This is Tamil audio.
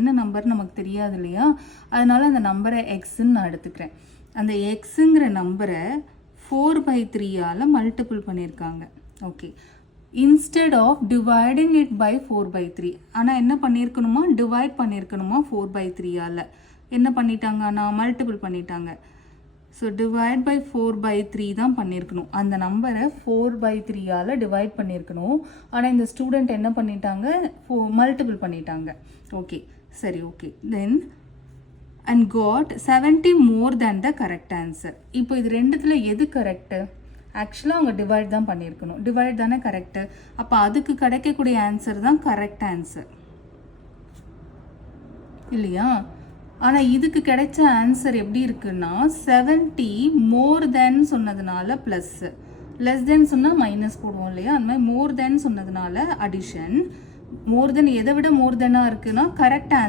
என்ன நம்பர் நமக்கு தெரியாது இல்லையா, அதனால அந்த நம்பரை எக்ஸ்ன்னு நான் எடுத்துக்கிறேன். அந்த எக்ஸுங்கிற நம்பரை 4/3ஆல் மல்டிபிள் பண்ணியிருக்காங்க. Okay, instead of dividing it by 4/3, ஆனால் என்ன பண்ணியிருக்கணுமா, டிவைட் பண்ணியிருக்கணுமா 4/3ஆல். என்ன பண்ணிட்டாங்க, நான் மல்டிபிள் பண்ணிட்டாங்க. ஸோ டிவைட் பை 4/3 தான் பண்ணியிருக்கணும். அந்த நம்பரை 4/3ஆல் டிவைட் பண்ணியிருக்கணும். ஆனால் இந்த ஸ்டூடெண்ட் என்ன பண்ணிட்டாங்க, மல்டிபிள் பண்ணிட்டாங்க. ஓகே, சரி, okay. Then and got 70 more than the correct answer. இப்போ இது ரெண்டுத்தில் எது கரெக்டு? ஆக்சுவலாக அவங்க டிவைட் தான் பண்ணியிருக்கணும். டிவைட் தானே கரெக்டு. அப்போ அதுக்கு கிடைக்கக்கூடிய ஆன்சர் தான் கரெக்ட் ஆன்சர் இல்லையா? ஆனால் இதுக்கு கிடைச்ச ஆன்சர் எப்படி இருக்குன்னா 70 மோர் தேன் சொன்னதுனால ப்ளஸ், லெஸ் தேன் சொன்னால் மைனஸ் போடுவோம் இல்லையா, அந்த மாதிரி மோர் தேன் சொன்னதுனால அடிஷன். மோர் தென் எதை விட மோர் தென்னாக இருக்குன்னா கரெக்ட் ஆன்சர்